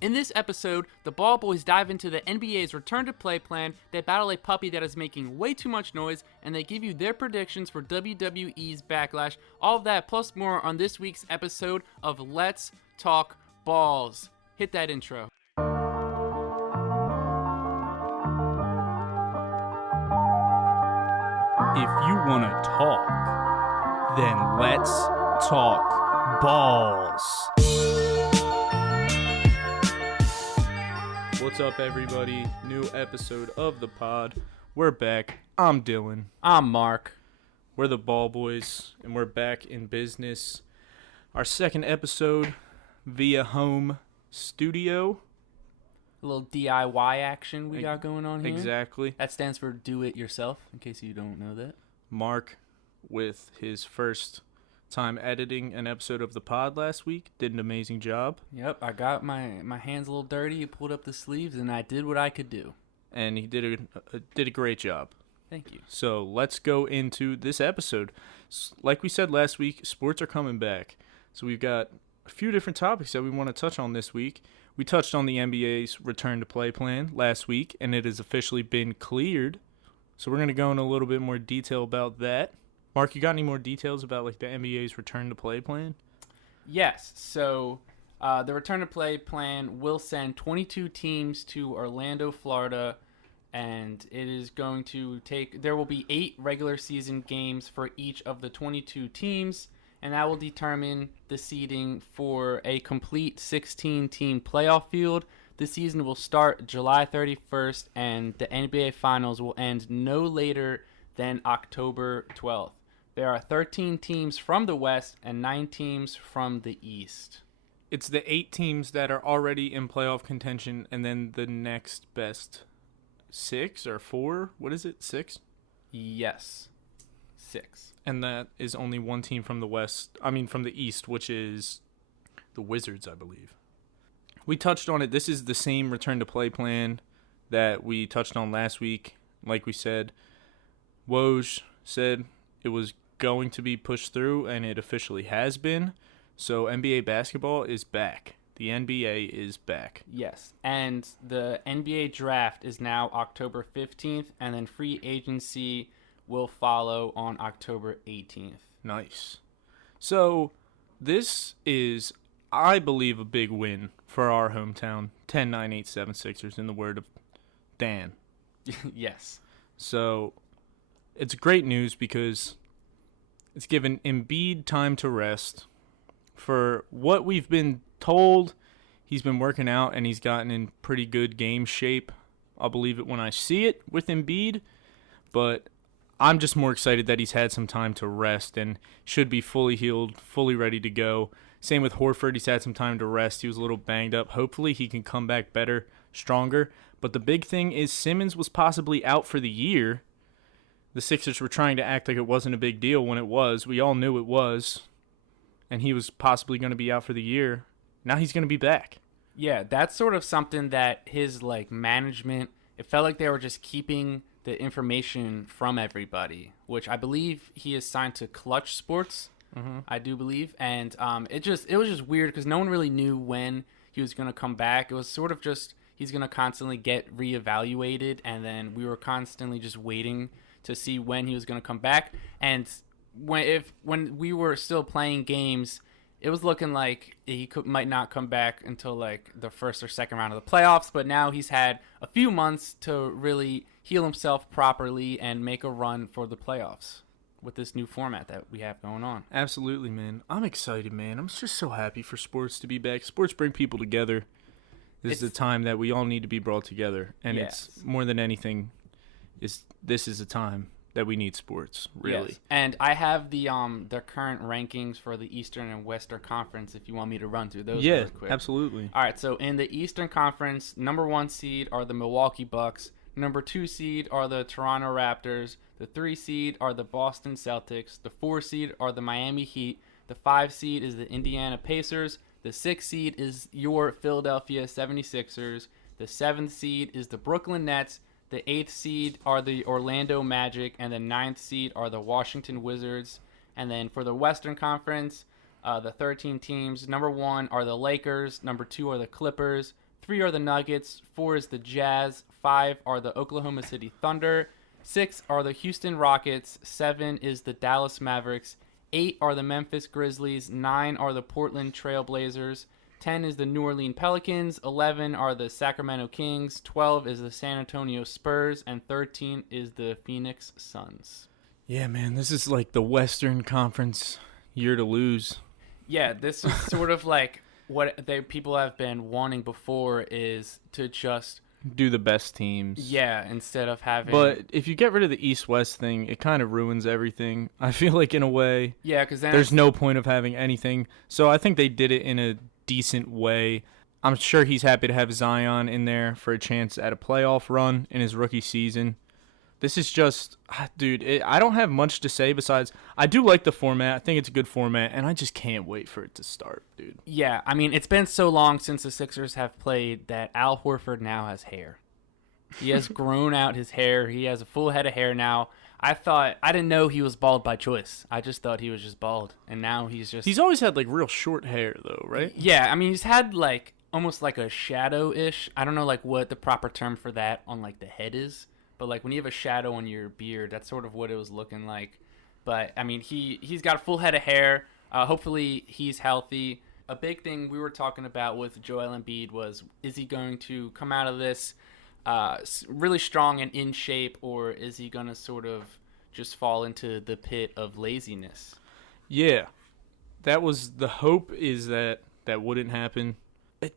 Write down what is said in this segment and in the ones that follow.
In this episode, the Ball Boys dive into the NBA's return to play plan, they battle a puppy that is making way too much noise, and they give you their predictions for WWE's Backlash. All of that plus more on this week's episode of Let's Talk Balls. Hit that intro. If you want to talk, then let's talk balls. What's up, everybody? New episode of the pod. We're back. I'm Dylan. I'm Mark. We're the Ball Boys, and we're back in business. Our second episode via home studio. A little DIY action we got going on here. Exactly. That stands for do it yourself, in case you don't know that. Mark, with his first time editing an episode of the pod last week, did an amazing job. Yep, I got my hands a little dirty, you pulled up the sleeves, and I did what I could do. And he did a great job. Thank you. So let's go into this episode. Like we said last week, sports are coming back. So we've got a few different topics that we want to touch on this week. We touched on the NBA's return to play plan last week, and it has officially been cleared. So we're going to go in a little bit more detail about that. Mark, you got any more details about like the NBA's return to play plan? Yes. So the return to play plan will send 22 teams to Orlando, Florida, and it is going to take. There will be 8 regular season games for each of the 22 teams, and that will determine the seeding for a complete 16-team playoff field. The season will start July 31st, and the NBA Finals will end no later than October 12th. There are 13 teams from the West and 9 teams from the East. It's the 8 teams that are already in playoff contention, and then the next best 6 or 4? What is it, 6? Yes, 6. And that is only one team from the East, which is the Wizards, I believe. We touched on it. This is the same return to play plan that we touched on last week. Like we said, Woj said it was going to be pushed through, and it officially has been. So NBA basketball is back. The NBA is back. Yes, and the NBA draft is now October 15th, and then free agency will follow on October 18th. Nice. So this is, I believe, a big win for our hometown 10-9-8-7 in the word of Dan. Yes. So it's great news because it's given Embiid time to rest. For what we've been told, he's been working out and he's gotten in pretty good game shape. I'll believe it when I see it with Embiid, but I'm just more excited that he's had some time to rest and should be fully healed, fully ready to go. Same with Horford. He's had some time to rest. He was a little banged up. Hopefully he can come back better, stronger. But the big thing is Simmons was possibly out for the year. The Sixers were trying to act like it wasn't a big deal when it was. We all knew it was. And he was possibly going to be out for the year. Now he's going to be back. Yeah, that's sort of something that his management, it felt like they were just keeping the information from everybody, which I believe he is signed to Clutch Sports. Mm-hmm. I do believe, and it was just weird because no one really knew when he was going to come back. It was sort of just he's going to constantly get reevaluated, and then we were constantly just waiting to see when he was going to come back. And when we were still playing games, it was looking like he might not come back until the first or second round of the playoffs. But now he's had a few months to really heal himself properly and make a run for the playoffs with this new format that we have going on. Absolutely, man. I'm excited, man. I'm just so happy for sports to be back. Sports bring people together. This is the time that we all need to be brought together. And yes. It's more than anything, this is a time that we need sports, really. Yes. And I have the current rankings for the Eastern and Western Conference if you want me to run through those really quick. Yeah, absolutely. All right, so in the Eastern Conference, number 1 seed are the Milwaukee Bucks. Number 2 seed are the Toronto Raptors. The 3 seed are the Boston Celtics. The 4 seed are the Miami Heat. The 5 seed is the Indiana Pacers. The 6 seed is your Philadelphia 76ers. The 7th seed is the Brooklyn Nets. The 8th seed are the Orlando Magic. And the 9th seed are the Washington Wizards. And then for the Western Conference, the 13 teams, number 1 are the Lakers. Number 2 are the Clippers. 3 are the Nuggets, 4 is the Jazz, 5 are the Oklahoma City Thunder, 6 are the Houston Rockets, 7 is the Dallas Mavericks, 8 are the Memphis Grizzlies, 9 are the Portland Trail Blazers, 10 is the New Orleans Pelicans, 11 are the Sacramento Kings, 12 is the San Antonio Spurs, and 13 is the Phoenix Suns. Yeah, man, this is like the Western Conference year to lose. Yeah, this is sort of like what people have been wanting before, is to just do the best teams. Yeah, instead of having... But if you get rid of the East-West thing, it kind of ruins everything. I feel like in a way, yeah, because there's no point of having anything. So I think they did it in a decent way. I'm sure he's happy to have Zion in there for a chance at a playoff run in his rookie season. This is just, dude, I don't have much to say besides I do like the format. I think it's a good format, and I just can't wait for it to start, dude. Yeah, I mean, it's been so long since the Sixers have played that Al Horford now has hair. He has grown out his hair. He has a full head of hair now. I didn't know he was bald by choice. I just thought he was just bald, and now he's always had, like, real short hair, though, right? Yeah, I mean, he's had, like, almost like a shadow-ish. I don't know, like, what the proper term for that on, like, the head is. But, like, when you have a shadow on your beard, that's sort of what it was looking like. But, I mean, he's got a full head of hair. Hopefully he's healthy. A big thing we were talking about with Joel Embiid was, is he going to come out of this really strong and in shape, or is he going to sort of just fall into the pit of laziness? Yeah. That was the hope, is that wouldn't happen.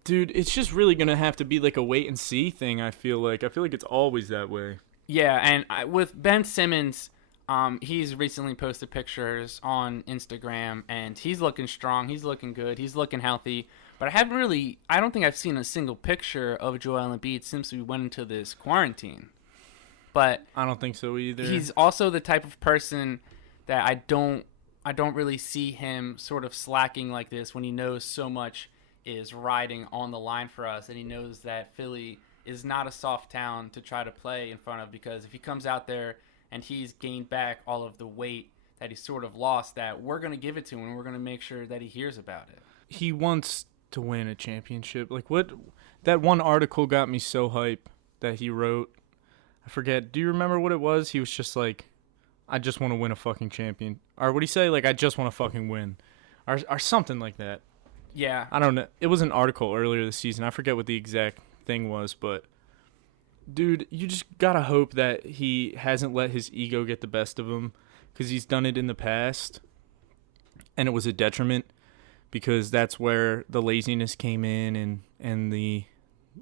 Dude, it's just really going to have to be like a wait and see thing, I feel like. I feel like it's always that way. Yeah, and with Ben Simmons, he's recently posted pictures on Instagram, and he's looking strong, he's looking good, he's looking healthy. But I don't think I've seen a single picture of Joel Embiid since we went into this quarantine. But I don't think so either. He's also the type of person that I don't really see him sort of slacking like this when he knows so much is riding on the line for us, and he knows that Philly is not a soft town to try to play in front of, because if he comes out there and he's gained back all of the weight that he sort of lost, that we're going to give it to him and we're going to make sure that he hears about it. He wants to win a championship. Like, what? That one article got me so hype that he wrote. I forget. Do you remember what it was? He was just like, I just want to win a fucking champion. Or what did he say? Like, I just want to fucking win. Or something like that. Yeah. I don't know. It was an article earlier this season. I forget what the exact thing was, but dude, you just gotta hope that he hasn't let his ego get the best of him, because he's done it in the past and it was a detriment, because that's where the laziness came in and the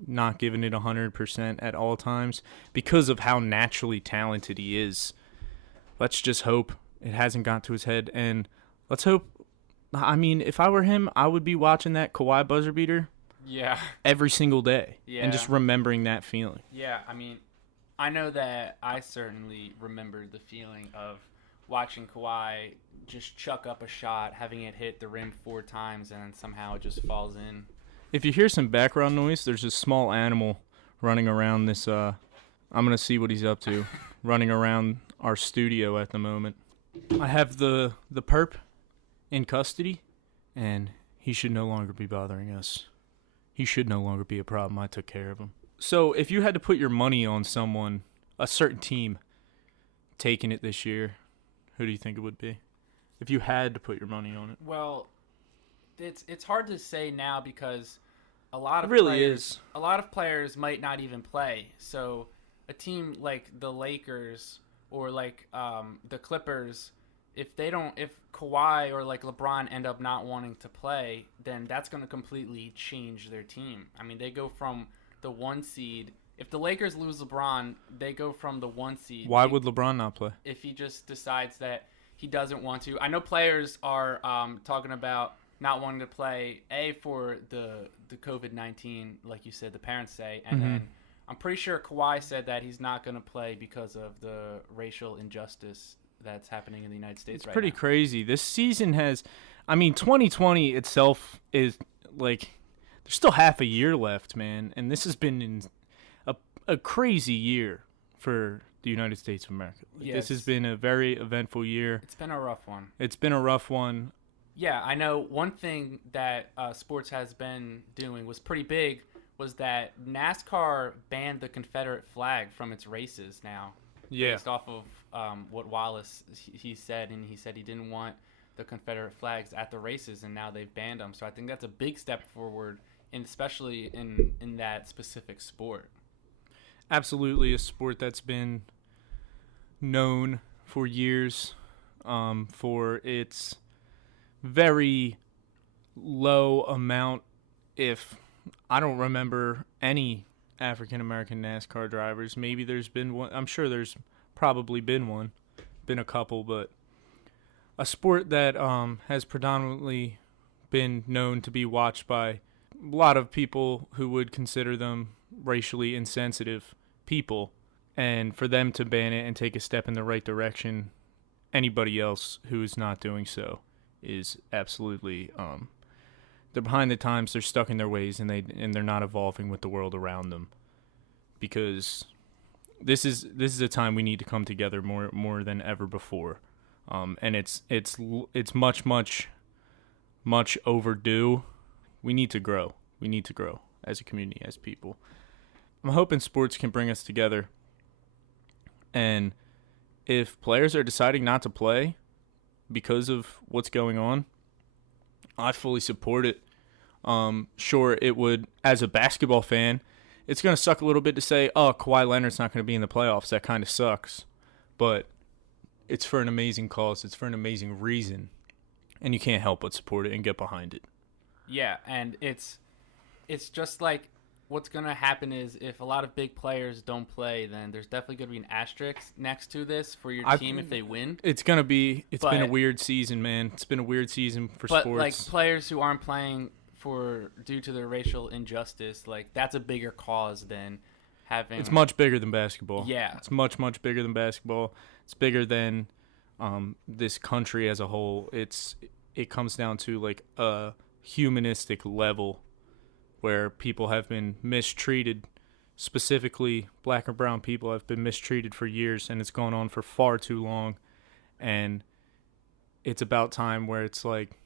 not giving it 100% at all times, because of how naturally talented he is. Let's just hope it hasn't got to his head, and let's hope. I mean, if I were him, I would be watching that Kawhi buzzer beater every single day, and just remembering that feeling. Yeah, I mean, I know that I certainly remember the feeling of watching Kawhi just chuck up a shot, having it hit the rim 4 times, and then somehow it just falls in. If you hear some background noise, there's a small animal running around this. I'm going to see what he's up to, running around our studio at the moment. I have the perp in custody, and he should no longer be bothering us. He should no longer be a problem. I took care of him. So if you had to put your money on someone, a certain team, taking it this year, who do you think it would be? If you had to put your money on it. Well, it's hard to say now, because a lot of a lot of players might not even play. So a team like the Lakers or like the Clippers, if Kawhi or like LeBron end up not wanting to play, then that's going to completely change their team. I mean, they go from the 1 seed. If the Lakers lose LeBron, they go from the 1 seed. Why would LeBron not play? If he just decides that he doesn't want to. I know players are talking about not wanting to play, for the COVID-19, like you said, the parents say, and then I'm pretty sure Kawhi said that he's not going to play because of the racial injustice that's happening in the United States right now. It's pretty crazy. This season 2020 itself is like, there's still half a year left, man, and this has been a crazy year for the United States of America. This has been a very eventful year. It's been a rough one. Yeah, I know one thing that sports has been doing was pretty big was that NASCAR banned the Confederate flag from its races now. Yeah. Based off of what Wallace he said, and he said he didn't want the Confederate flags at the races, and now they've banned them. So I think that's a big step forward, and especially in that specific sport. Absolutely, a sport that's been known for years for its very low amount, if I don't remember any African American NASCAR drivers. Maybe there's been one. I'm sure there's probably been a couple, but a sport that has predominantly been known to be watched by a lot of people who would consider them racially insensitive people, and for them to ban it and take a step in the right direction, anybody else who is not doing so is absolutely they're behind the times. They're stuck in their ways, and they're not evolving with the world around them, because this is a time we need to come together more than ever before, and it's much overdue. We need to grow as a community, as people. I'm hoping sports can bring us together, and if players are deciding not to play because of what's going on, I fully support it. Sure, it would, as a basketball fan, it's going to suck a little bit to say, oh, Kawhi Leonard's not going to be in the playoffs. That kind of sucks. But it's for an amazing cause. It's for an amazing reason. And you can't help but support it and get behind it. Yeah, and it's just like what's going to happen is if a lot of big players don't play, then there's definitely going to be an asterisk next to this for your team if they win. It's going to be – it's been a weird season, man. It's been a weird season for sports. But, like, players who aren't playing – due to the racial injustice, like that's a bigger cause than having. It's much bigger than basketball. Yeah, it's much bigger than basketball. It's bigger than this country as a whole. It comes down to like a humanistic level where people have been mistreated. Specifically, black or brown people have been mistreated for years, and it's gone on for far too long. And it's about time where it's like,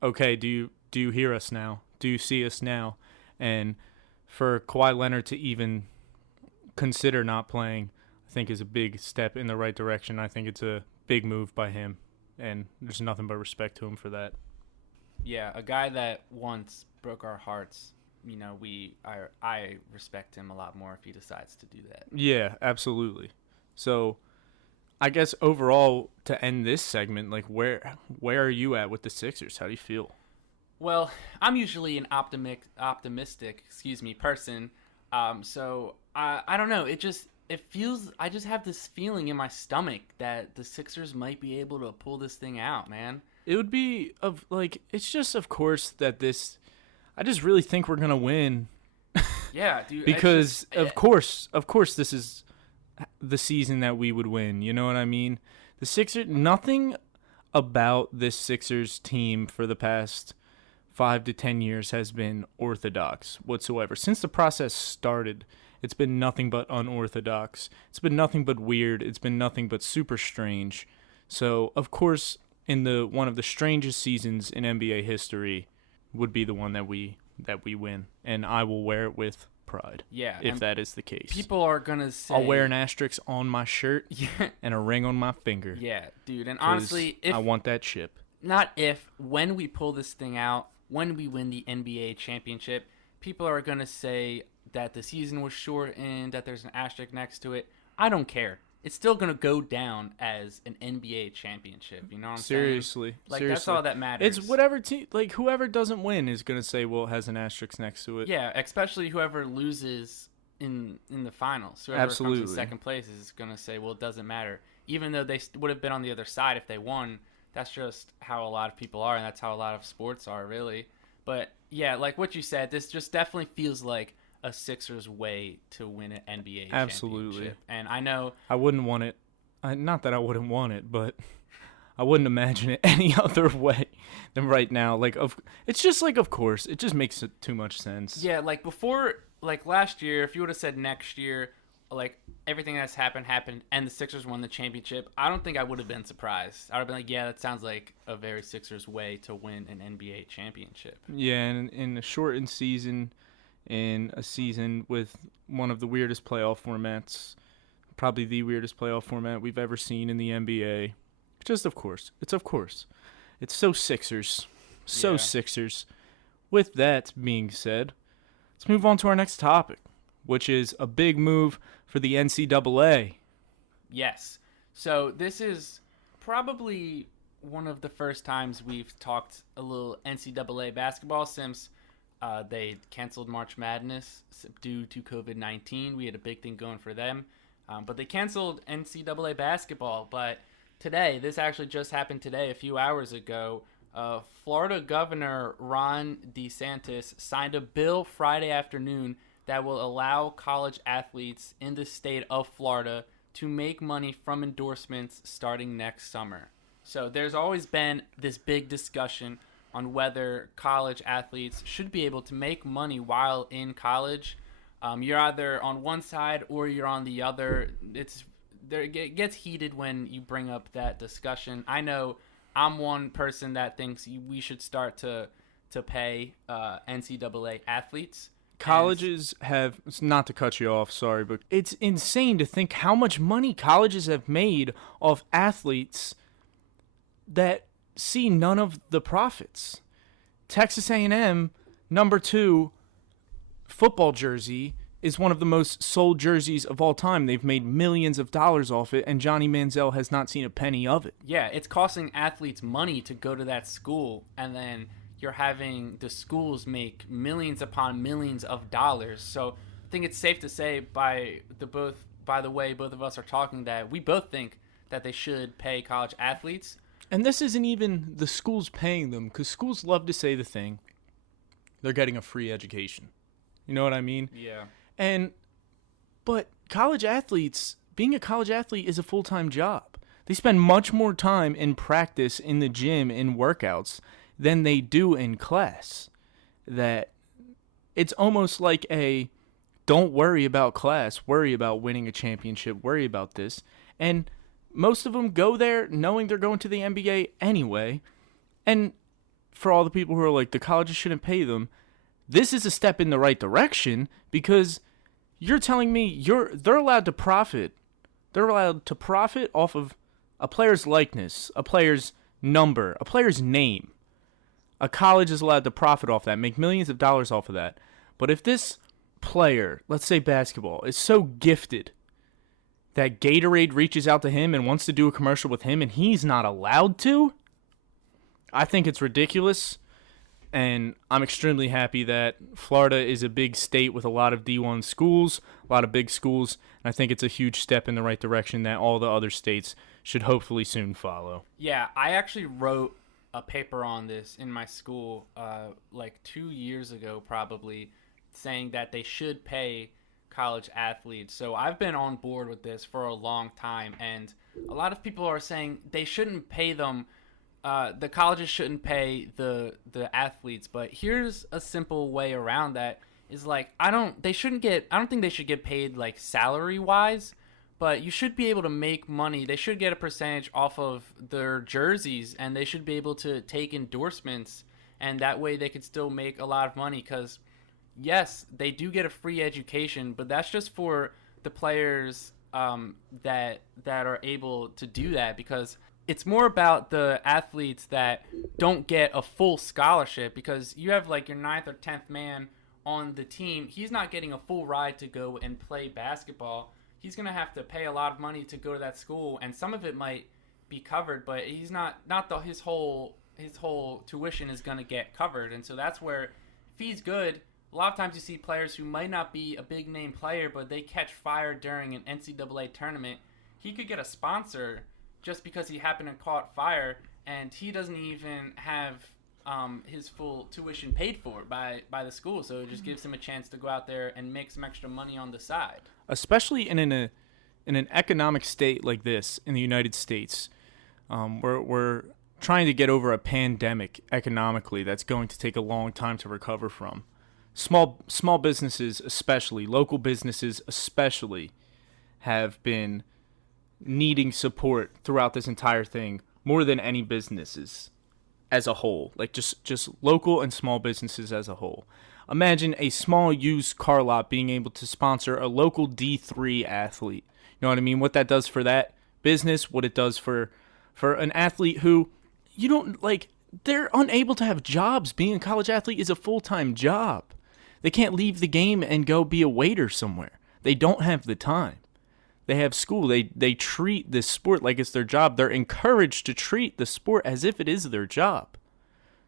okay, do you hear us now? Do you see us now? And for Kawhi Leonard to even consider not playing, I think is a big step in the right direction. I think it's a big move by him, and there's nothing but respect to him for that. Yeah, a guy that once broke our hearts, I respect him a lot more if he decides to do that. Yeah, absolutely. So I guess overall, to end this segment, like where are you at with the Sixers? How do you feel? Well, I'm usually an optimistic person. So I don't know. I just have this feeling in my stomach that the Sixers might be able to pull this thing out, man. It would be it's just of course that I just really think we're gonna win. Yeah, dude. Because of course this is the season that we would win. You know what I mean? The Sixers, nothing about this Sixers team for the past 5 to 10 years has been orthodox whatsoever. Since the process started, it's been nothing but unorthodox. It's been nothing but weird. It's been nothing but super strange. So, of course, in one of the strangest seasons in NBA history would be the one that we win, and I will wear it with pride. Yeah, if that is the case. People are gonna say I'll wear an asterisk on my shirt and a ring on my finger. Yeah, dude. And honestly, I want that chip. When we pull this thing out, when we win the NBA championship, people are going to say that the season was shortened, that there's an asterisk next to it. I don't care. It's still going to go down as an NBA championship. You know what I'm saying? Seriously. That's all that matters. It's whatever team, whoever doesn't win is going to say, well, it has an asterisk next to it. Yeah, especially whoever loses in the finals. Whoever comes in second place is going to say, well, it doesn't matter. Even though they would have been on the other side if they won. That's just how a lot of people are, and that's how a lot of sports are, really. But, yeah, like what you said, this just definitely feels like a Sixers way to win an NBA championship. And I know... I wouldn't want it. Not that I wouldn't want it, but I wouldn't imagine it any other way than right now. It's just of course. It just makes too much sense. Yeah, before, last year, if you would have said next year, everything that's happened, and the Sixers won the championship, I don't think I would have been surprised. I would have been like, yeah, that sounds like a very Sixers way to win an NBA championship. Yeah, and in a shortened season, in a season with one of the weirdest playoff formats, probably the weirdest playoff format we've ever seen in the NBA. Just of course. It's so Sixers. So Yeah. Sixers. With that being said, let's move on to our next topic, which is a big move for the NCAA. Yes. So this is probably one of the first times we've talked a little NCAA basketball since they canceled March Madness due to COVID-19. We had a big thing going for them. But they canceled NCAA basketball. But today, this actually just happened today, a few hours ago, Florida Governor Ron DeSantis signed a bill Friday afternoon that will allow college athletes in the state of Florida to make money from endorsements starting next summer. So there's always been this big discussion on whether college athletes should be able to make money while in college. You're either on one side or you're on the other. It gets heated when you bring up that discussion. I know I'm one person that thinks we should start to pay NCAA athletes. Colleges have, not to cut you off, sorry, but it's insane to think how much money colleges have made off athletes that see none of the profits. Texas A&M, number 2 football jersey, is one of the most sold jerseys of all time. They've made millions of dollars off it, and Johnny Manziel has not seen a penny of it. Yeah, it's costing athletes money to go to that school, and then you're having the schools make millions upon millions of dollars. So I think it's safe to say by the way both of us are talking that we both think that they should pay college athletes. And this isn't even the schools paying them, because schools love to say the thing, they're getting a free education. You know what I mean? Yeah. But college athletes, being a college athlete is a full-time job. They spend much more time in practice, in the gym, in workouts, than they do in class. That it's almost like a, don't worry about class, worry about winning a championship, worry about this. And most of them go there knowing they're going to the NBA anyway. And for all the people who are like, the colleges shouldn't pay them, this is a step in the right direction, because you're telling me they're allowed to profit. They're allowed to profit off of a player's likeness, a player's number, a player's name. A college is allowed to profit off that, make millions of dollars off of that. But if this player, let's say basketball, is so gifted that Gatorade reaches out to him and wants to do a commercial with him and he's not allowed to, I think it's ridiculous. And I'm extremely happy that Florida is a big state with a lot of D1 schools, a lot of big schools, and I think it's a huge step in the right direction that all the other states should hopefully soon follow. Yeah, I actually wrote a paper on this in my school like 2 years ago probably, saying that they should pay college athletes. So I've been on board with this for a long time, and a lot of people are saying they shouldn't pay them. The colleges shouldn't pay the athletes, but here's a simple way around that. Is like, I don't think they should get paid like salary wise, but you should be able to make money. They should get a percentage off of their jerseys, and they should be able to take endorsements, and that way they could still make a lot of money. Because yes, they do get a free education, but that's just for the players that are able to do that, because it's more about the athletes that don't get a full scholarship, because you have like your 9th or 10th man on the team. He's not getting a full ride to go and play basketball. He's going to have to pay a lot of money to go to that school, and some of it might be covered, but he's his whole tuition is going to get covered. And so that's where, if he's good, a lot of times you see players who might not be a big name player, but they catch fire during an NCAA tournament. He could get a sponsor just because he happened to caught fire, and he doesn't even have his full tuition paid for by the school. So it just gives him a chance to go out there and make some extra money on the side. Especially in an economic state like this in the United States, we're trying to get over a pandemic economically that's going to take a long time to recover from. Small businesses, especially local businesses, especially, have been needing support throughout this entire thing more than any businesses as a whole, like just local and small businesses as a whole. Imagine a small used car lot being able to sponsor a local D3 athlete. You know what I mean? What that does for that business, what it does for an athlete who you don't like, they're unable to have jobs. Being a college athlete is a full-time job. They can't leave the game and go be a waiter somewhere. They don't have the time. They have school. They treat this sport like it's their job. They're encouraged to treat the sport as if it is their job.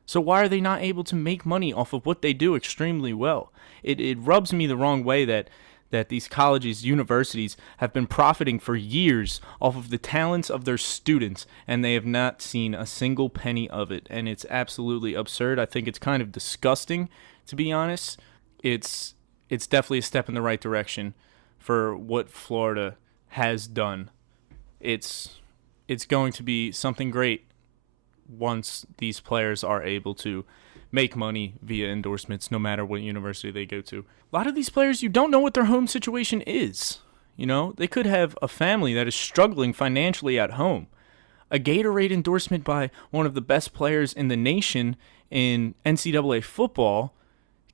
So why are they not able to make money off of what they do extremely well? It rubs me the wrong way that these colleges, universities have been profiting for years off of the talents of their students, and they have not seen a single penny of it. And it's absolutely absurd. I think it's kind of disgusting, to be honest. It's definitely a step in the right direction for what Florida has done. It's going to be something great once these players are able to make money via endorsements, no matter what university they go to. A lot of these players, you don't know what their home situation is. You know, they could have a family that is struggling financially at home. A Gatorade endorsement by one of the best players in the nation in NCAA football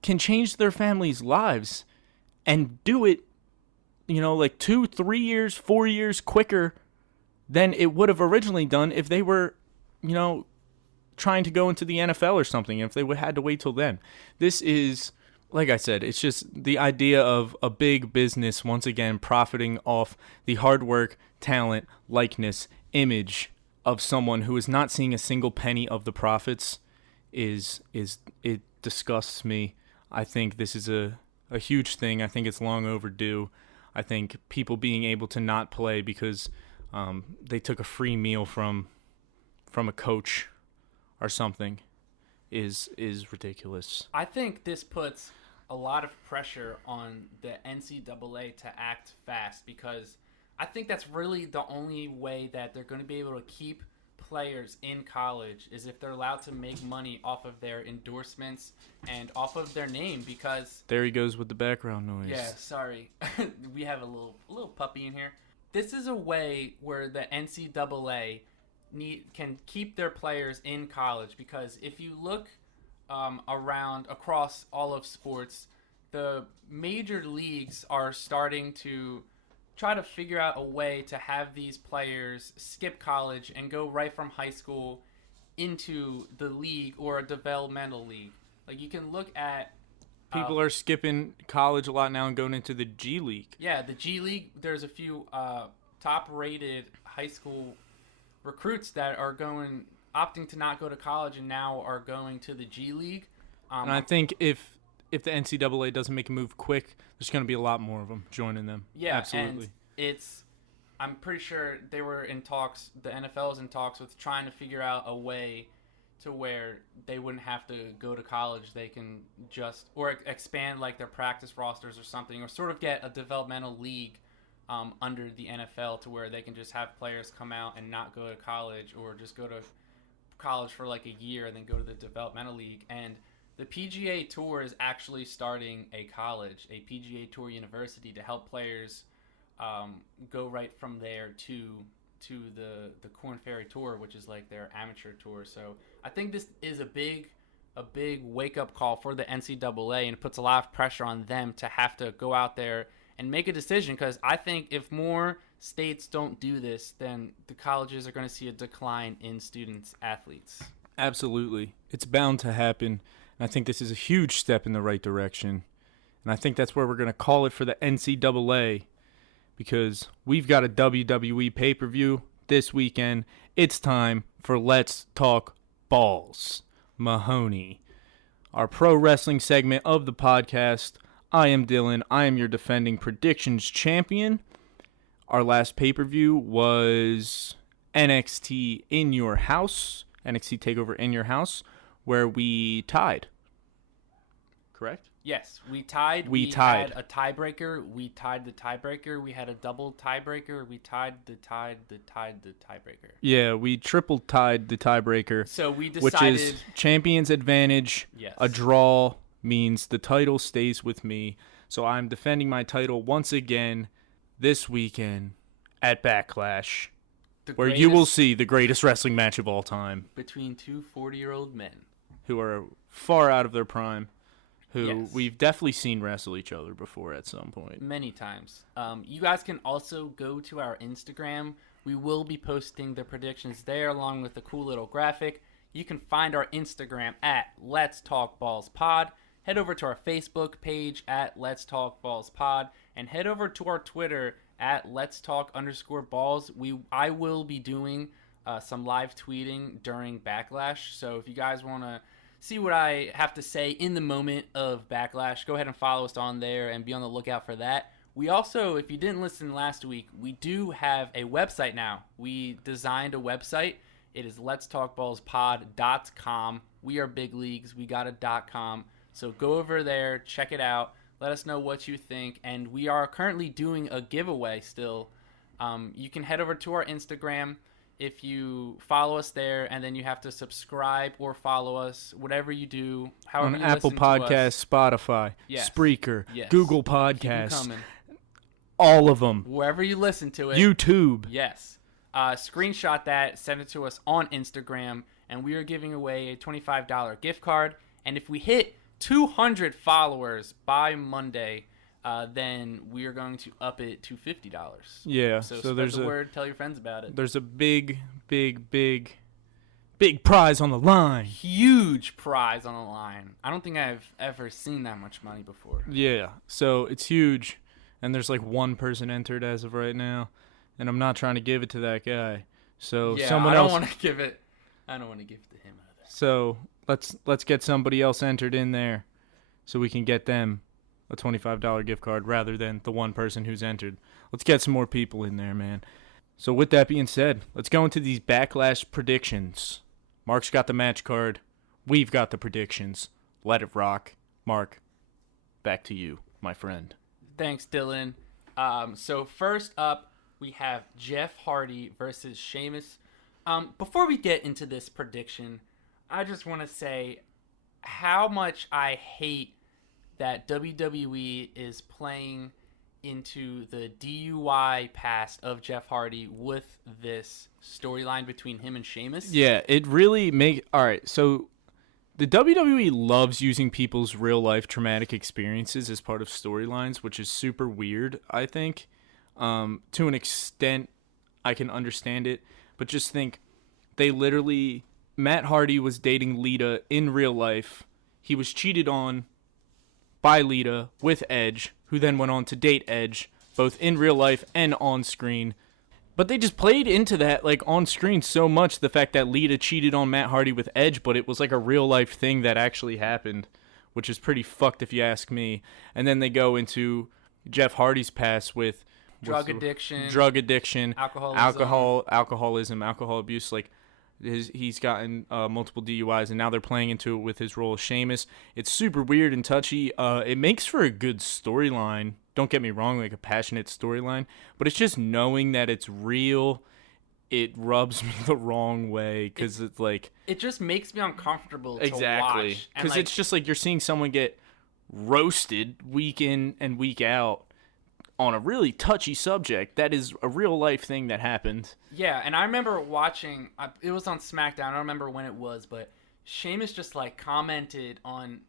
can change their family's lives and do it, you know, like 2, 3 years, 4 years quicker than it would have originally done if they were, you know, trying to go into the NFL or something, if they would had to wait till then. This is, like I said, it's just the idea of a big business once again profiting off the hard work, talent, likeness, image of someone who is not seeing a single penny of the profits. It disgusts me. I think this is a huge thing. I think it's long overdue. I think people being able to not play because they took a free meal from a coach or something is ridiculous. I think this puts a lot of pressure on the NCAA to act fast, because I think that's really the only way that they're going to be able to keep players in college is if they're allowed to make money off of their endorsements and off of their name. Because there he goes with the background noise. Yeah, sorry. We have a little puppy in here. This is a way where the NCAA can keep their players in college, because if you look around across all of sports, the major leagues are starting to try to figure out a way to have these players skip college and go right from high school into the league or a developmental league. Like, you can look at people are skipping college a lot now and going into the G League. Yeah, the G League. There's a few top-rated high school recruits that are opting to not go to college and now are going to the G League. And I think if the NCAA doesn't make a move quick, there's going to be a lot more of them joining them. Yeah, absolutely. And I'm pretty sure they were in talks. The NFL is in talks with trying to figure out a way to where they wouldn't have to go to college. They can just expand like their practice rosters or something, or sort of get a developmental league under the NFL to where they can just have players come out and not go to college, or just go to college for like a year and then go to the developmental league. And the PGA Tour is actually starting a college, a PGA Tour university, to help players go right from there to the Korn Ferry Tour, which is like their amateur tour. So I think this is a big wake-up call for the NCAA, and it puts a lot of pressure on them to have to go out there and make a decision, because I think if more states don't do this, then the colleges are going to see a decline in students, athletes. Absolutely. It's bound to happen. And I think this is a huge step in the right direction. And I think that's where we're going to call it for the NCAA, because we've got a WWE pay-per-view this weekend. It's time for Let's Talk Balls Mahoney, our pro wrestling segment of the podcast. I am Dylan. I am your defending predictions champion. Our last pay-per-view was NXT In Your House, NXT TakeOver In Your House, where we tied. Correct? Yes, we tied. We tied. Had a tiebreaker. We tied the tiebreaker. We had a double tiebreaker. We tied the tiebreaker. Yeah, we triple tied the tiebreaker. So we decided, which is champion's advantage. Yes. A draw means the title stays with me. So I'm defending my title once again this weekend at Backlash, where you will see the greatest wrestling match of all time between two 40-year-old men who are far out of their prime. who we've definitely seen wrestle each other before at some point. Many times. You guys can also go to our Instagram. We will be posting the predictions there along with a cool little graphic. You can find our Instagram at Let's Talk Balls Pod. Head over to our Facebook page at Let's Talk Balls Pod. And head over to our Twitter at Let's Talk_Balls. I will be doing some live tweeting during Backlash. So if you guys want to see what I have to say in the moment of Backlash, go ahead and follow us on there and be on the lookout for that. We also, if you didn't listen last week, we do have a website now. We designed a website. It is letstalkballspod.com. We are big leagues. We got a .com. So go over there, check it out. Let us know what you think. And we are currently doing a giveaway still. You can head over to our Instagram if you follow us there, and then you have to subscribe or follow us, whatever you do. However on you Apple listen to us. Podcasts, Spotify, Spreaker, Google Keep 'em Podcasts, coming. all of them. Wherever you listen to it. YouTube. Yes. Screenshot that, send it to us on Instagram, and we are giving away a $25 gift card. And if we hit 200 followers by Monday, then we are going to up it to $50. Yeah. So spread the word, tell your friends about it. There's a big prize on the line. Huge prize on the line. I don't think I've ever seen that much money before. Yeah. So it's huge, and there's like one person entered as of right now, and I'm not trying to give it to that guy. So someone else. I don't want to give it to him either. So let's get somebody else entered in there, so we can get them a $25 gift card rather than the one person who's entered. Let's get some more people in there, man. So with that being said, let's go into these Backlash predictions. Mark's got the match card. We've got the predictions. Let it rock. Mark, back to you, my friend. Thanks, Dylan. So first up, we have Jeff Hardy versus Sheamus. Before we get into this prediction, I just want to say how much I hate that WWE is playing into the DUI past of Jeff Hardy with this storyline between him and Sheamus. Yeah, it really all right, so the WWE loves using people's real-life traumatic experiences as part of storylines, which is super weird, I think. To an extent, I can understand it, but just think, Matt Hardy was dating Lita in real life. He was cheated on by Lita with Edge, who then went on to date Edge, both in real life and on screen. But they just played into that, like, on screen so much, the fact that Lita cheated on Matt Hardy with Edge, but it was like a real life thing that actually happened, which is pretty fucked if you ask me. And then they go into Jeff Hardy's past with drug addiction, alcoholism, alcohol abuse, like, he's gotten multiple DUIs, and now they're playing into it with his role as Sheamus. It's super weird and touchy. It makes for a good storyline. Don't get me wrong, like a passionate storyline. But it's just knowing that it's real, it rubs me the wrong way because it's like... It just makes me uncomfortable to watch. Because it's just like you're seeing someone get roasted week in and week out on a really touchy subject that is a real life thing that happened. Yeah, and I remember watching, it was on SmackDown, I don't remember when it was, but Sheamus just like commented on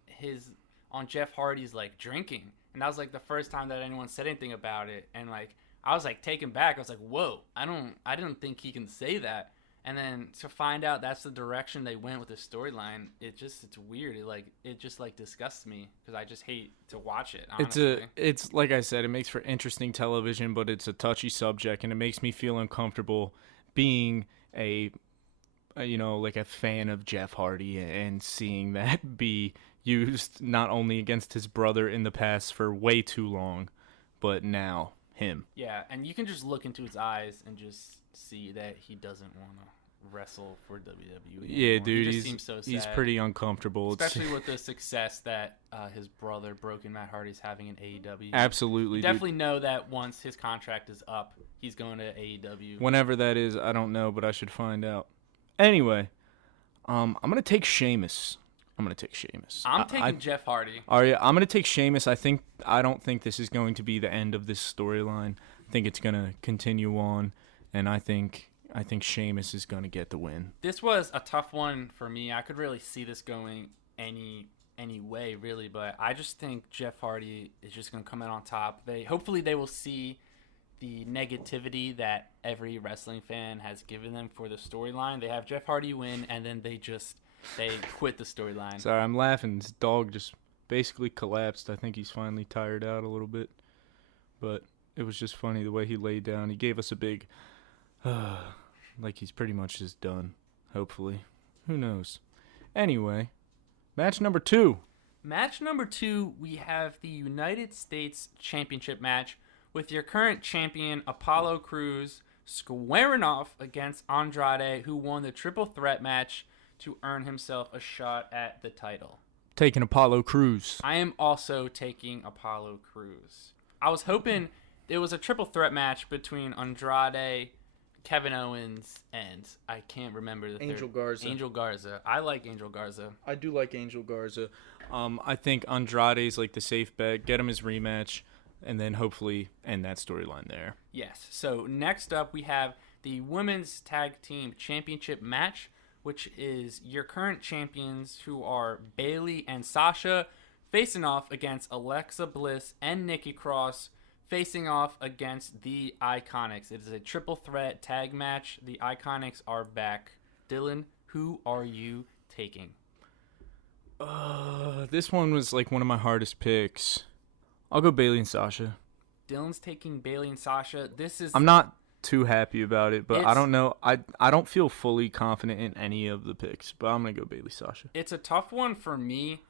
Jeff Hardy's like drinking, and that was like the first time that anyone said anything about it, and like I was like taken back. I was like, whoa, I didn't think he can say that. And then to find out that's the direction they went with the storyline, it's weird. It just disgusts me because I just hate to watch it. Honestly. It's like I said, it makes for interesting television, but it's a touchy subject, and it makes me feel uncomfortable being a fan of Jeff Hardy and seeing that be used not only against his brother in the past for way too long, but now him. Yeah, and you can just look into his eyes and just see that he doesn't want to wrestle for WWE anymore. Yeah, dude, he just seems so sad. He's pretty uncomfortable. Especially with the success that his brother, Broken Matt Hardy's having in AEW. Absolutely, you definitely know that once his contract is up, he's going to AEW. Whenever that is, I don't know, but I should find out. Anyway, I'm going to take Sheamus. I'm taking Jeff Hardy. Are you? I'm going to take Sheamus. I don't think this is going to be the end of this storyline. I think it's going to continue on, and I think Sheamus is going to get the win. This was a tough one for me. I could really see this going any any way, really. But I just think Jeff Hardy is just going to come out on top. Hopefully they will see the negativity that every wrestling fan has given them for the storyline. They have Jeff Hardy win, and then they quit the storyline. Sorry, I'm laughing. This dog just basically collapsed. I think he's finally tired out a little bit. But it was just funny the way he laid down. He gave us a big, like he's pretty much just done, hopefully. Who knows? Anyway, match number 2. Match number 2, we have the United States Championship match with your current champion, Apollo Crews, squaring off against Andrade, who won the triple threat match to earn himself a shot at the title. Taking Apollo Crews. I am also taking Apollo Crews. I was hoping it was a triple threat match between Andrade, Kevin Owens, and I can't remember the Angel third. Garza. Angel Garza. I like Angel Garza. I do like Angel Garza. I think Andrade's like the safe bet. Get him his rematch, and then hopefully end that storyline there. Yes. So next up, we have the Women's Tag Team Championship match, which is your current champions, who are Bayley and Sasha, facing off against Alexa Bliss and Nikki Cross, facing off against the Iconics. It is a triple threat tag match. The Iconics are back. Dylan, who are you taking? This one was like one of my hardest picks. I'll go Bayley and Sasha. Dylan's taking Bayley and Sasha. I'm not too happy about it, but I It's- don't know. I don't feel fully confident in any of the picks, but I'm going to go Bayley Sasha. It's a tough one for me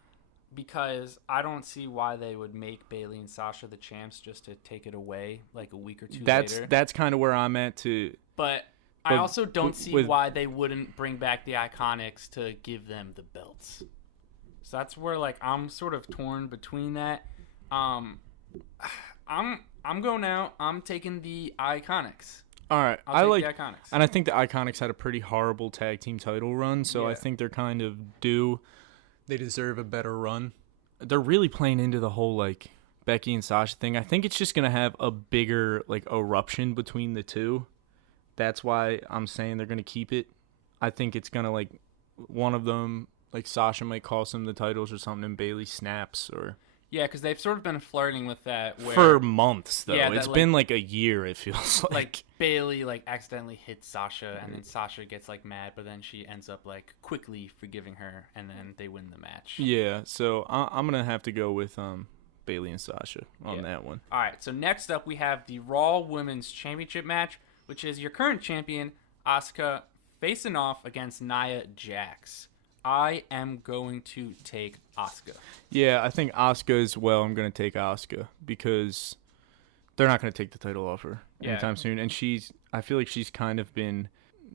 because I don't see why they would make Bayley and Sasha the champs just to take it away like a week or two later. That's kind of where I'm at too. But I also don't see with- why they wouldn't bring back the Iconics to give them the belts. So that's where like I'm sort of torn between that. I'm going out. I'm taking the Iconics. All right, I'll take the Iconics. and I think the Iconics had a pretty horrible tag team title run, so I Yeah. think they're kind of due. They deserve a better run. They're really playing into the whole like Becky and Sasha thing. I think it's just gonna have a bigger like eruption between the two. That's why I'm saying they're gonna keep it. I think it's gonna like one of them, like Sasha might cost them the titles or something, and Bayley snaps or. Yeah, because they've sort of been flirting with that. Where, For months, though. Yeah, it's that, been like a year, it feels like. like Bayley like accidentally hits Sasha, and then Sasha gets like mad, but then she ends up like quickly forgiving her, and then they win the match. Yeah, so I'm going to have to go with Bayley and Sasha on that one. All right, so next up we have the Raw Women's Championship match, which is your current champion, Asuka, facing off against Nia Jax. I am going to take Asuka. Yeah, I think Asuka as well. I'm going to take Asuka because they're not going to take the title off her anytime soon. And I feel like she's kind of been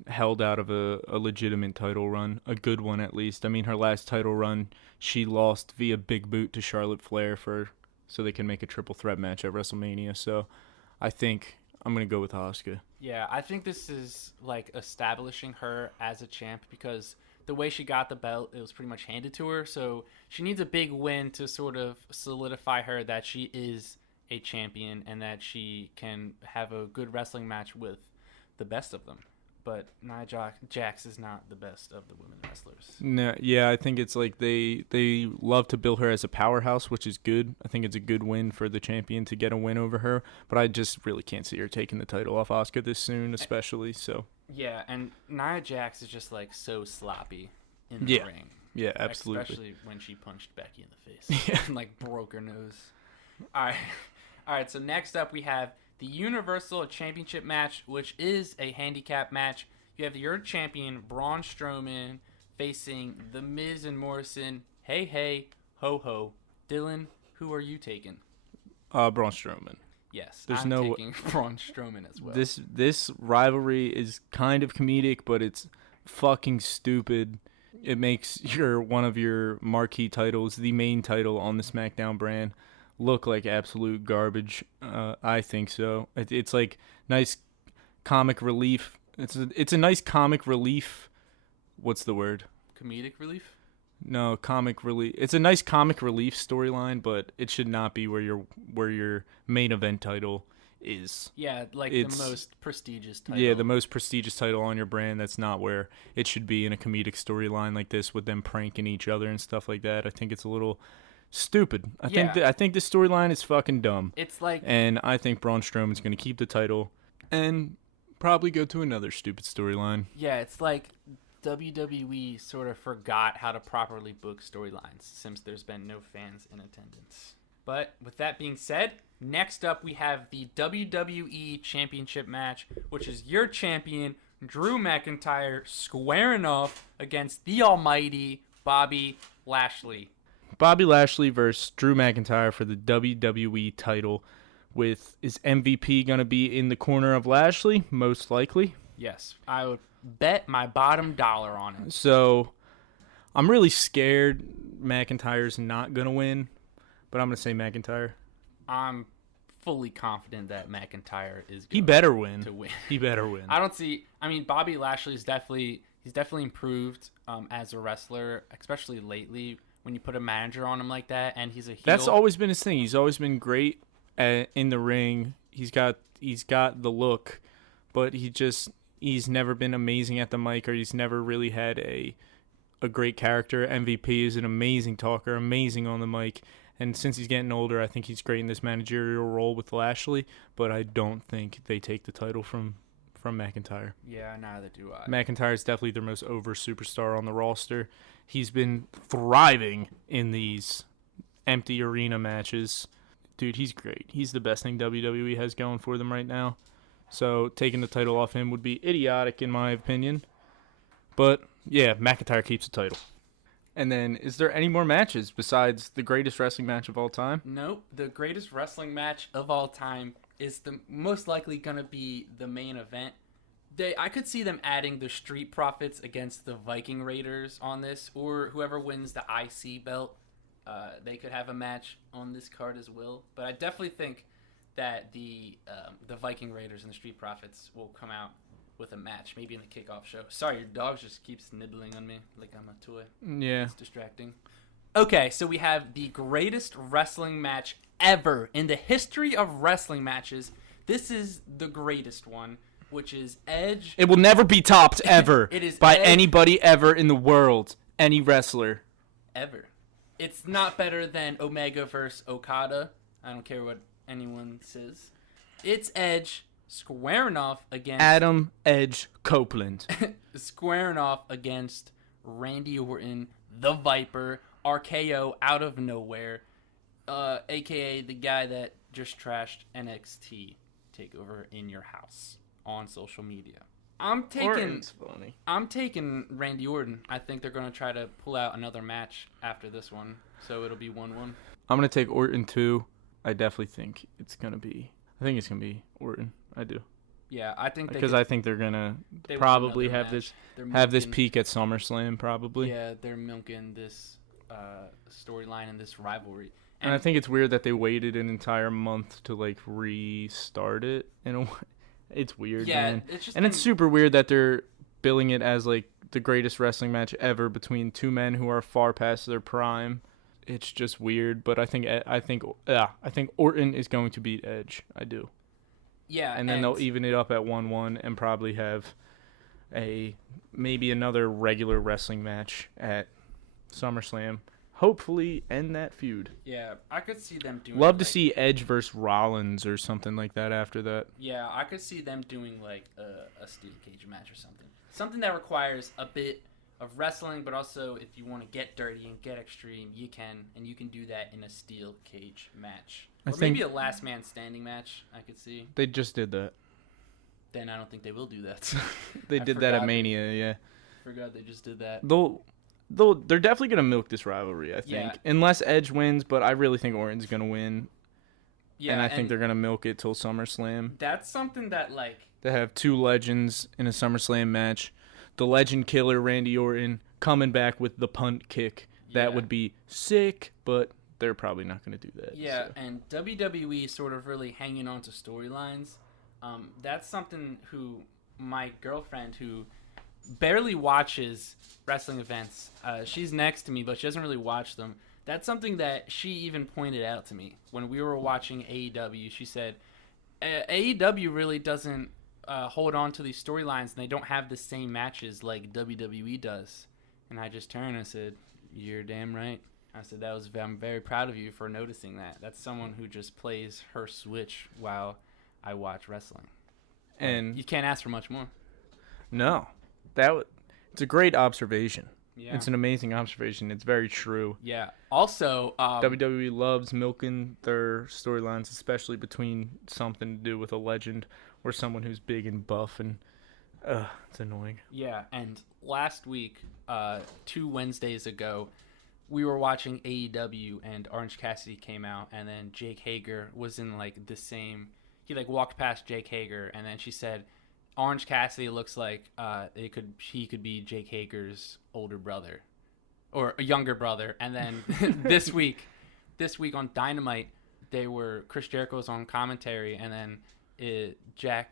held out of a legitimate title run, a good one at least. I mean, her last title run, she lost via big boot to Charlotte Flair so they can make a triple threat match at WrestleMania. So I think I'm going to go with Asuka. Yeah, I think this is like establishing her as a champ because the way she got the belt, it was pretty much handed to her. So she needs a big win to sort of solidify her that she is a champion and that she can have a good wrestling match with the best of them. But Nia Jax is not the best of the women wrestlers. No, yeah, I think it's like they love to bill her as a powerhouse, which is good. I think it's a good win for the champion to get a win over her. But I just really can't see her taking the title off Asuka this soon, especially. So yeah, and Nia Jax is just like so sloppy in the ring. Yeah, absolutely. Especially when she punched Becky in the face and like broke her nose. All right. So next up we have the Universal Championship match, which is a handicap match. You have your champion Braun Strowman facing The Miz and Morrison. Hey, ho, ho. Dylan, who are you taking? Braun Strowman. Yes, There's I'm no- taking Braun Strowman as well. This rivalry is kind of comedic, but it's fucking stupid. It makes one of your marquee titles, the main title on the SmackDown brand, look like absolute garbage. I think so. It's like nice comic relief. It's a nice comic relief. What's the word? Comedic relief? No, comic relief. It's a nice comic relief storyline, but it should not be where your main event title is. Yeah, like the most prestigious title. Yeah, the most prestigious title on your brand. That's not where it should be in a comedic storyline like this with them pranking each other and stuff like that. I think it's a little stupid. I think this storyline is fucking dumb. It's like, and I think Braun Strowman's going to keep the title and probably go to another stupid storyline. Yeah, it's like WWE sort of forgot how to properly book storylines since there's been no fans in attendance. But with that being said, next up we have the WWE Championship match, which is your champion, Drew McIntyre, squaring off against the almighty Bobby Lashley. Bobby Lashley versus Drew McIntyre for the WWE title. Is MVP going to be in the corner of Lashley? Most likely. Yes, I would bet my bottom dollar on it. So, I'm really scared McIntyre's not going to win, but I'm going to say McIntyre. I'm fully confident that McIntyre is going He better win. to win. He better win. Bobby Lashley's definitely improved as a wrestler, especially lately when you put a manager on him like that, and he's a heel. That's always been his thing. He's always been great in the ring. He's got the look, but he's never been amazing at the mic, or he's never really had a great character. MVP is an amazing talker, amazing on the mic, and since he's getting older, I think he's great in this managerial role with Lashley, but I don't think they take the title from McIntyre. Yeah, neither do I. McIntyre is definitely their most over superstar on the roster. He's been thriving in these empty arena matches. Dude, he's great. He's the best thing WWE has going for them right now. So taking the title off him would be idiotic in my opinion. But yeah, McIntyre keeps the title. And then, is there any more matches besides the greatest wrestling match of all time? Nope. The greatest wrestling match of all time is the most likely going to be the main event. I could see them adding the Street Profits against the Viking Raiders on this, or whoever wins the IC belt. They could have a match on this card as well. But I definitely think that the Viking Raiders and the Street Profits will come out with a match, maybe in the kickoff show. Sorry, your dog just keeps nibbling on me like I'm a toy. Yeah. It's distracting. Okay, so we have the greatest wrestling match ever in the history of wrestling matches. This is the greatest one, which is Edge. It will never be topped ever It is by Edge. anybody ever in the world. Any wrestler. Ever. It's not better than Omega versus Okada. I don't care what anyone says. It's Edge squaring off against Adam Edge Copeland. squaring off against Randy Orton, the Viper, RKO out of nowhere, aka the guy that just trashed NXT TakeOver in your house on social media. I'm taking Randy Orton. I think they're going to try to pull out another match after this one, so it'll be 1-1. I'm going to take Orton too. I definitely think it's going to be Orton. I do. Yeah, I think I think they're going to probably have this peak at SummerSlam probably. Yeah, they're milking this storyline and this rivalry. And I think it's weird that they waited an entire month to like restart it in a way. It's weird, man. It's super weird that they're billing it as like the greatest wrestling match ever between two men who are far past their prime. It's just weird, but I think Orton is going to beat Edge. I do. Yeah, and then they'll even it up at 1-1 and probably have maybe another regular wrestling match at SummerSlam. Hopefully end that feud. Yeah, I could see them doing. Love to see Edge versus Rollins or something like that after that. Yeah, I could see them doing like a steel cage match or something. Something that requires a bit of wrestling, but also if you want to get dirty and get extreme, you can, and you can do that in a steel cage match. Or maybe a last man standing match, I could see. They just did that. Then I don't think they will do that. They did that at Mania, yeah. Forgot they just did that. They're definitely going to milk this rivalry, I think. Yeah. Unless Edge wins, but I really think Orton's going to win. Yeah, and I think they're going to milk it till SummerSlam. That's something that, like... They have two legends in a SummerSlam match. The legend killer, Randy Orton, coming back with the punt kick. That would be sick, but they're probably not going to do that. Yeah, so. And WWE sort of really hanging on to storylines. That's something my girlfriend who barely watches wrestling events, she's next to me, but she doesn't really watch them. That's something that she even pointed out to me when we were watching AEW. She said, AEW really doesn't hold on to these storylines, and they don't have the same matches like WWE does. And I just turned and I said, "You're damn right." I said, I'm very proud of you for noticing that. That's someone who just plays her Switch while I watch wrestling. And you can't ask for much more. No. It's a great observation. Yeah. It's an amazing observation. It's very true. Yeah. Also, WWE loves milking their storylines, especially between something to do with a legend or someone who's big and buff, and it's annoying. Yeah, and last week, 2 Wednesdays ago, we were watching AEW, and Orange Cassidy came out, and then Jake Hager was in like the same. He like walked past Jake Hager, and then she said, "Orange Cassidy looks like he could be Jake Hager's older brother, or a younger brother." And then this week on Dynamite, Chris Jericho was on commentary, and then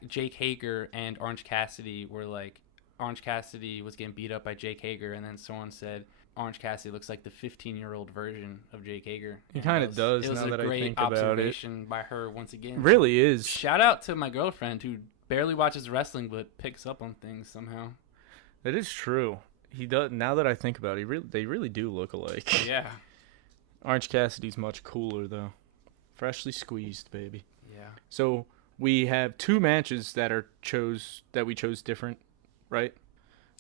Jake Hager and Orange Cassidy were like, Orange Cassidy was getting beat up by Jake Hager, and then someone said Orange Cassidy looks like the 15-year-old version of Jake Hager. He kind of does, now that I think about it. It was a great observation by her once again. It really is. Shout out to my girlfriend who barely watches wrestling but picks up on things somehow. That is true. He does. Now that I think about it, they really do look alike. Yeah. Orange Cassidy's much cooler though. Freshly squeezed, baby. Yeah. So we have 2 matches that we chose different, right?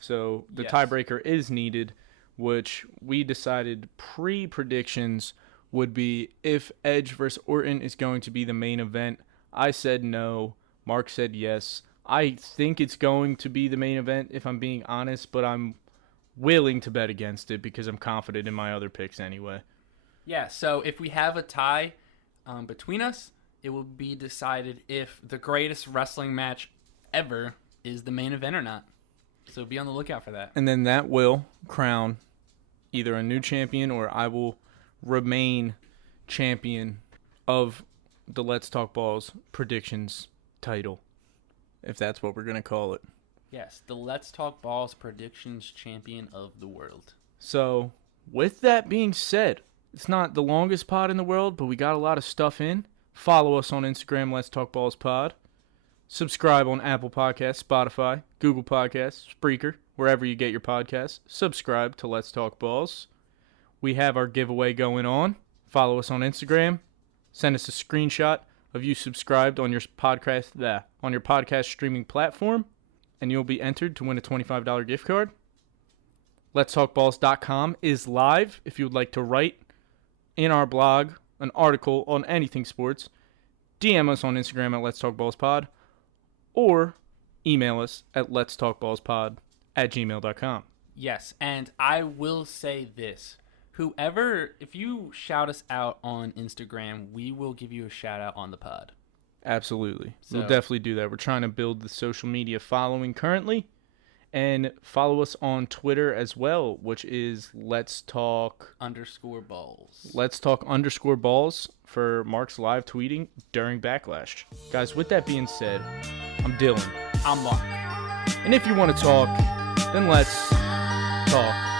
So the tiebreaker is needed, which we decided pre-predictions would be if Edge versus Orton is going to be the main event. I said no. Mark said yes. I think it's going to be the main event, if I'm being honest, but I'm willing to bet against it because I'm confident in my other picks anyway. Yeah, so if we have a tie between us, it will be decided if the greatest wrestling match ever is the main event or not. So be on the lookout for that. And then that will crown either a new champion or I will remain champion of the Let's Talk Balls predictions title, if that's what we're going to call it. Yes, the Let's Talk Balls predictions champion of the world. So, with that being said, it's not the longest pod in the world, but we got a lot of stuff in. Follow us on Instagram, Let's Talk Balls Pod. Subscribe on Apple Podcasts, Spotify, Google Podcasts, Spreaker, wherever you get your podcasts. Subscribe to Let's Talk Balls. We have our giveaway going on. Follow us on Instagram. Send us a screenshot of you subscribed on your podcast streaming platform, and you'll be entered to win a $25 gift card. Let'sTalkBalls.com is live. If you would like to write in our blog an article on anything sports, DM us on Instagram at Let's Talk Balls Pod, or email us at letstalkballspod@gmail.com. Yes, and I will say this. If you shout us out on Instagram, we will give you a shout out on the pod. Absolutely. We'll definitely do that. We're trying to build the social media following currently. And follow us on Twitter as well, which is Let's Talk _balls. Let's Talk _balls for Mark's live tweeting during Backlash. Guys, with that being said, I'm Dylan. I'm Mark. And if you want to talk, then let's talk.